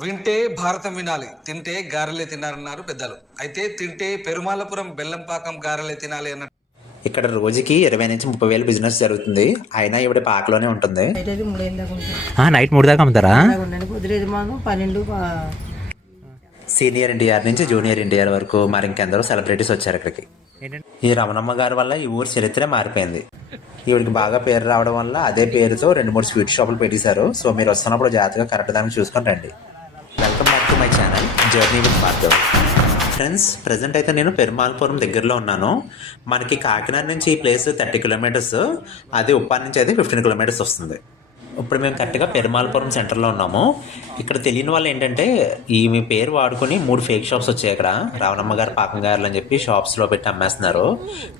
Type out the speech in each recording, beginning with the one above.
వింటే భారతం వినాలి తింటే గారెలే తినాలన్నారు పెద్దలు. అయితే తింటే పెరుమాలపురం బెల్లం పాకం గారెలే తినాలి అన్న ఇక్కడ రోజుకి ఇరవై నుంచి ముప్పై వేలు బిజినెస్ జరుగుతుంది. అయినా ఇవిడ పాకలోనే ఉంటుంది. మూడేళ్ళ దాకా నైట్ మూడు దాకా అమ్ముతారా? అలాగ ఉండండి. కుదిరేది మాకు పన్నెండు సీనియర్ ఎన్టీఆర్ నుంచి జూనియర్ ఎన్టీఆర్ వరకు మరి ఇంకెందరో సెలబ్రిటీస్ వచ్చారు ఇక్కడికి. ఈ రమణమ్మ గారి వల్ల ఈ ఊరు చరిత్ర మారిపోయింది. ఈవిడికి బాగా పేరు రావడం వల్ల అదే పేరుతో రెండు మూడు స్వీట్ షాపులు పెట్టేశారు. సో మీరు వస్తున్నప్పుడు జాగ్రత్తగా కరెక్ట్ దానికి చూసుకొని రండి. Back to my channel journey with Bhargav friends present అయితే నేను పెరుమాల్పురం దగ్గరలో ఉన్నాను. మనకి కాకినాడ నుంచి ఈ ప్లేస్ థర్టీ కిలోమీటర్స్ అది ఉప్పాన్ నుంచి అయితే ఫిఫ్టీన్ కిలోమీటర్స్ వస్తుంది. ఇప్పుడు మేము కరెక్ట్గా పెరుమాల్పురం సెంటర్లో ఉన్నాము. ఇక్కడ తెలియని వాళ్ళు ఏంటంటే ఈ మీ పేరు వాడుకొని మూడు ఫేక్ షాప్స్ వచ్చాయి ఇక్కడ రావణమ్మ గారు పాకం గారు అని చెప్పి షాప్స్లో పెట్టి అమ్మేస్తున్నారు.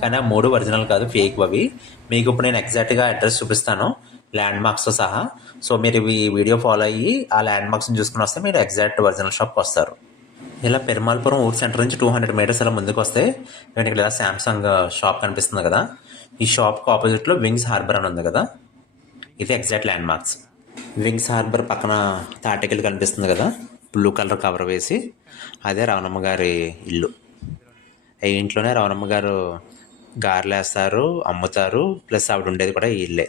కానీ ఆ మూడు ఒరిజినల్ కాదు ఫేక్ అవి. మీకు ఇప్పుడు నేను ఎగ్జాక్ట్గా అడ్రస్ చూపిస్తాను. ల్యాండ్ మార్క్స్తో సహా. సో మీరు ఈ వీడియో ఫాలో అయ్యి ఆ ల్యాండ్ మార్క్స్ని చూసుకుని వస్తే మీరు ఎగ్జాక్ట్ ఒరిజినల్ షాప్కి వస్తారు. ఇలా పెరుమాల్పురం ఊరు సెంటర్ నుంచి టూ హండ్రెడ్ మీటర్స్ అలా ముందుకు వస్తే మీకు ఇక్కడ ఇలా శాంసంగ్ షాప్ uh, కనిపిస్తుంది కదా. ఈ షాప్కి ఆపోజిట్లో వింగ్స్ హార్బర్ అని ఉంది కదా. ఇది exact landmarks wings harbour పక్కన తాటికలు కనిపిస్తుంది కదా. బ్లూ కలర్ కవర్ వేసి అదే రవణమ్మ గారి ఇల్లు. ఈ ఇంట్లోనే రవణమ్మ గారు గారెలు వేస్తారు అమ్ముతారు ప్లస్ ఆవిడ ఉండేది కూడా ఈ ఇల్లే.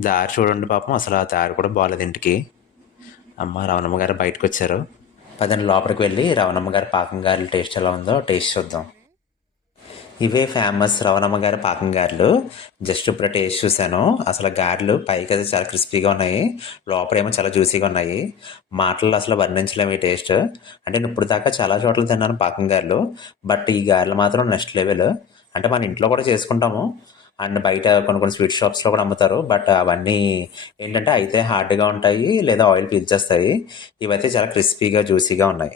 దారి చూడండి పాపం అసలు ఆ దారి కూడా బాగాలేదు ఇంటికి. అమ్మ రవణమ్మ గారు బయటకు వచ్చారు పదండి లోపలికి వెళ్ళి రవణమ్మ గారి పాకం గారెల టేస్ట్ ఎలా ఉందో టేస్ట్ చూద్దాం. ఇవే ఫేమస్ రవణమ్మ గారి పాకం గారెలు. జస్ట్ ఇప్పుడు టేస్ట్ చూశాను. అసలు గారెలు పైకి అయితే చాలా క్రిస్పీగా ఉన్నాయి. లోపలేమో చాలా జ్యూసీగా ఉన్నాయి. మాటల్లో అసలు వర్ణించలేము ఈ టేస్ట్. అంటే నేను ఇప్పుడు దాకా చాలా చోట్ల తిన్నాను పాకం గారెలు. బట్ ఈ గారెలు మాత్రం నెక్స్ట్ లెవెల్. అంటే మన ఇంట్లో కూడా చేసుకుంటాము. అండ్ బయట కొన్ని కొన్ని స్వీట్ షాప్స్లో కూడా అమ్ముతారు. బట్ అవన్నీ ఏంటంటే అయితే హార్డ్గా ఉంటాయి లేదా ఆయిల్ పీల్చేస్తాయి ఇవైతే చాలా క్రిస్పీగా జ్యూసీగా ఉన్నాయి.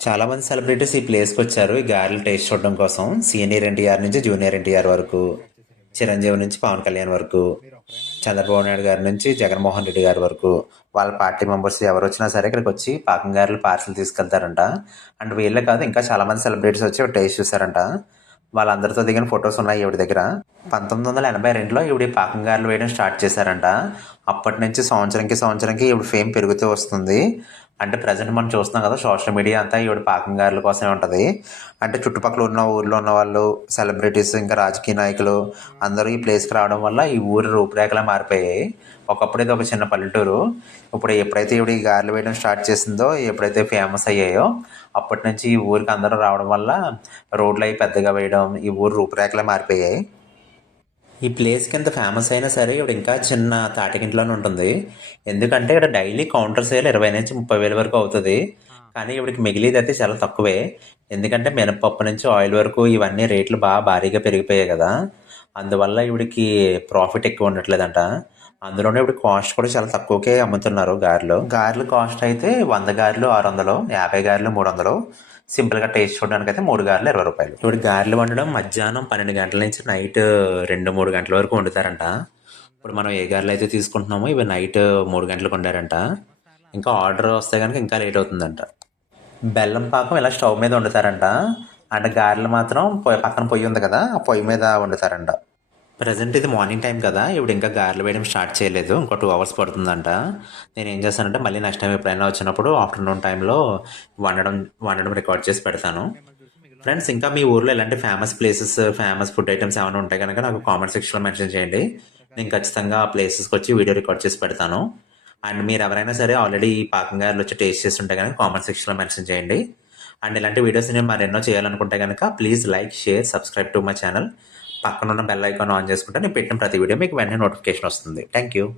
చాలామంది సెలబ్రిటీస్ ఈ ప్లేస్కి వచ్చారు. ఈ గారెలు టేస్ట్ చూడడం కోసం. సీనియర్ ఎన్టీఆర్ నుంచి జూనియర్ ఎన్టీఆర్ వరకు చిరంజీవి నుంచి పవన్ కళ్యాణ్ వరకు చంద్రబాబు నాయుడు గారి నుంచి జగన్మోహన్ రెడ్డి గారి వరకు వాళ్ళ పార్టీ మెంబర్స్ ఎవరు వచ్చినా సరే ఇక్కడికి వచ్చి పాకం గారెలు పార్సల్ తీసుకెళ్తారంట. అండ్ వీళ్ళే కాదు ఇంకా చాలా మంది సెలబ్రిటీస్ వచ్చి టేస్ట్ చూసారంట వాళ్ళందరితో దిగిన ఫొటోస్ ఉన్నాయి ఈవిడ దగ్గర. పంతొమ్మిది వందల ఎనభై రెండులో ఈవిడ పాకంగారులు వేయడం స్టార్ట్ చేశారంట. అప్పటి నుంచి సంవత్సరంకి సంవత్సరంకి ఈవిడ ఫేమ్ పెరుగుతూ వస్తుంది. అంటే ప్రజెంట్ మనం చూస్తున్నాం కదా సోషల్ మీడియా అంతా ఈవిడ పాకంగారుల కోసమే ఉంటుంది. అంటే చుట్టుపక్కల ఉన్న ఊర్లో ఉన్న వాళ్ళు సెలబ్రిటీస్ ఇంకా రాజకీయ నాయకులు అందరూ ఈ ప్లేస్కి రావడం వల్ల ఈ ఊరి రూపురేఖలా మారిపోయాయి. ఒకప్పుడు ఇది ఒక చిన్న పల్లెటూరు. ఇప్పుడు ఎప్పుడైతే ఈవిడ ఈ గారెలు వేయడం స్టార్ట్ చేసిందో ఎప్పుడైతే ఫేమస్ అయ్యాయో అప్పటి నుంచి ఈ ఊరికి అందరూ రావడం వల్ల రోడ్లు అవి పెద్దగా వేయడం ఈ ఊరు రూపురేఖలే మారిపోయాయి. ఈ ప్లేస్కి ఎంత ఫేమస్ అయినా సరే ఇక్కడ ఇంకా చిన్న తాటికింట్లోనే ఉంటుంది. ఎందుకంటే ఇక్కడ డైలీ కౌంటర్ సేల్ ఇరవై నుంచి ముప్పై వేల వరకు అవుతుంది. కానీ ఇవిడికి మిగిలిది అయితే చాలా తక్కువే. ఎందుకంటే మినపప్పు నుంచి ఆయిల్ వరకు ఇవన్నీ రేట్లు బాగా భారీగా పెరిగిపోయాయి కదా. అందువల్ల ఇవిడికి ప్రాఫిట్ ఎక్కువ ఉండట్లేదంట. అందులోనే ఇప్పుడు కాస్ట్ కూడా చాలా తక్కువకే అమ్ముతున్నారు గారెలు. గారెలు కాస్ట్ అయితే వంద గారెలు ఆరు వందలు యాభై గారెలు మూడు వందలు సింపుల్గా టేస్ట్ చూడడానికి అయితే మూడు గారెలు ఇరవై రూపాయలు. ఇప్పుడు గారెలు వండడం మధ్యాహ్నం పన్నెండు గంటల నుంచి నైట్ రెండు మూడు గంటల వరకు వండుతారంట. ఇప్పుడు మనం ఏ గారెలు అయితే తీసుకుంటున్నామో ఇవి నైట్ మూడు గంటలకు వండారంట. ఇంకా ఆర్డర్ వస్తే కనుక ఇంకా లేట్ అవుతుందంట. బెల్లం పాకం ఇలా స్టవ్ మీద వండుతారంట. అంటే గారెలు మాత్రం పొయ్యి పక్కన పొయ్యి ఉంది కదా ఆ పొయ్యి మీద వండుతారంట. ప్రజెంట్ ఇది మార్నింగ్ టైం కదా. ఇప్పుడు ఇంకా గారెలు వేయడం స్టార్ట్ చేయలేదు. ఇంకో టూ అవర్స్ పడుతుందంట. నేను ఏం చేస్తానంటే మళ్ళీ నెక్స్ట్ టైం ఎప్పుడైనా వచ్చినప్పుడు ఆఫ్టర్నూన్ టైంలో వండడం వండడం రికార్డ్ చేసి పెడతాను. ఫ్రెండ్స్ ఇంకా మీ ఊర్లో ఎలాంటి famous places famous food items ఏమైనా ఉంటాయి కనుక నాకు కామెంట్ సెక్షన్లో మెన్షన్ చేయండి. నేను ఖచ్చితంగా ఆ ప్లేసెస్కి వచ్చి వీడియో రికార్డ్ చేసి పెడతాను. అండ్ మీరు ఎవరైనా సరే ఆల్రెడీ పాకం గారిలో వచ్చి టేస్ట్ చేస్తుంటే కనుక కామెంట్ సెక్షన్లో మెన్షన్ చేయండి. అండ్ ఇలాంటి వీడియోస్ నేను మరెన్నో చేయాలనుకుంటే కనుక please like share subscribe to my channel పక్కన ఉన్న బెల్ ఐకాన్ ఆన్ చేసుకుంటే నేను పెట్టిన ప్రతి వీడియో మీకు వెంటనే నోటిఫికేషన్ వస్తుంది. Thank you